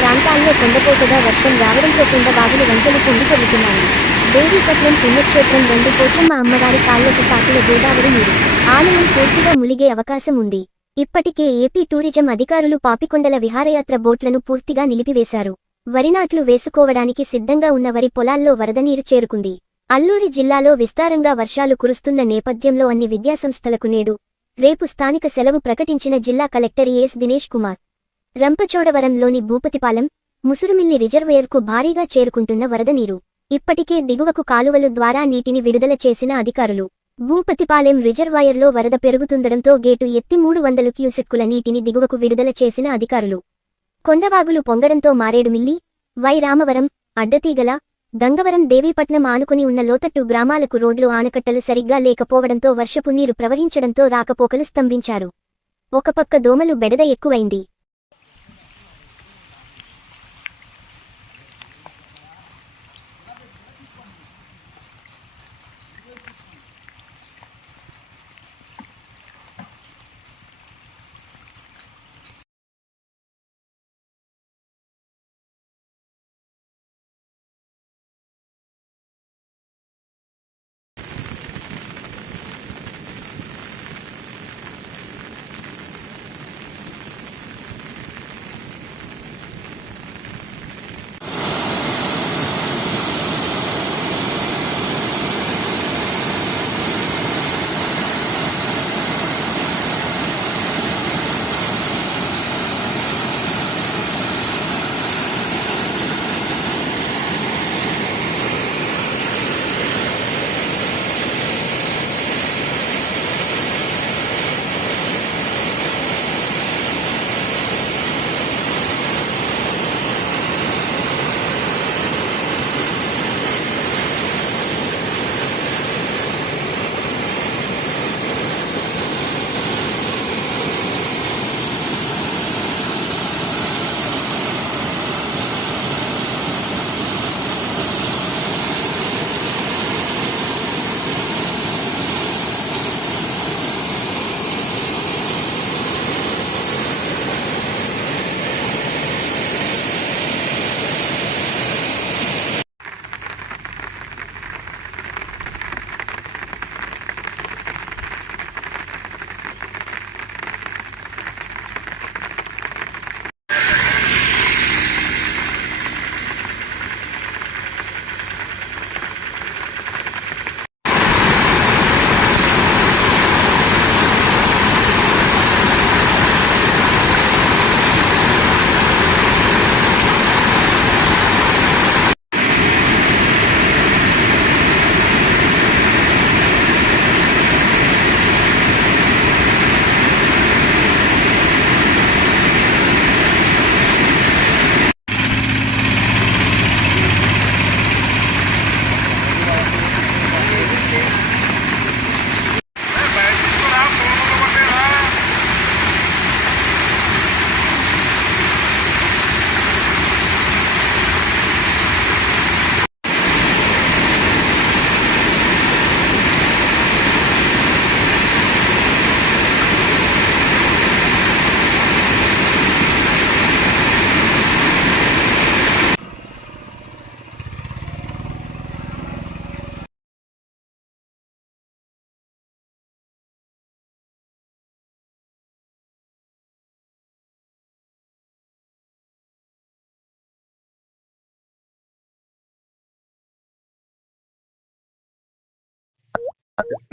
ప్రాంతాల్లో కొండపోతగా వర్షం రావడంతో కొండ బాగులు వంకలు పొంగిపోతున్నాయి దేవీపట్నం పుణ్యక్షేత్రం రెండు పోచమ్మ అమ్మవారి కాళ్ళకు తాకిన గోదావరి నీరు. ఆలయం పూర్తిగా ములిగే అవకాశం ఉంది. ఇప్పటికే ఏపీ టూరిజం అధికారులు పాపికొండల విహారయాత్ర బోట్లను పూర్తిగా నిలిపివేశారు. వరినాట్లు వేసుకోవడానికి సిద్ధంగా ఉన్న వరి పొలాల్లో వరద నీరు చేరుకుంది. అల్లూరి జిల్లాలో విస్తారంగా వర్షాలు కురుస్తున్న నేపథ్యంలో అన్ని విద్యాసంస్థలకు నేడు రేపు స్థానిక సెలవు ప్రకటించిన జిల్లా కలెక్టర్ ఎస్ దినేష్ కుమార్. రంపచోడవరంలోని భూపతిపాలెం ముసురుమిల్లి రిజర్వేయర్కు భారీగా చేరుకుంటున్న వరద నీరు. ఇప్పటికే దిగువకు కాలువలు ద్వారా నీటిని విడుదల చేసిన అధికారులు. భూపతిపాలెం రిజర్వాయర్లో వరద పెరుగుతుండడంతో గేటు ఎత్తి మూడు వందలు క్యూసెక్కుల నీటిని దిగువకు విడుదల చేసిన అధికారులు. కొండవాగులు పొంగడంతో మారేడుమిల్లి వై రామవరం అడ్డతీగల గంగవరం దేవీపట్నం ఆనుకుని ఉన్న లోతట్టు గ్రామాలకు రోడ్లు ఆనకట్టలు సరిగ్గా లేకపోవడంతో వర్షపు నీరు ప్రవహించడంతో రాకపోకలు స్తంభించారు. ఒకపక్క దోమలు బెడద ఎక్కువైంది.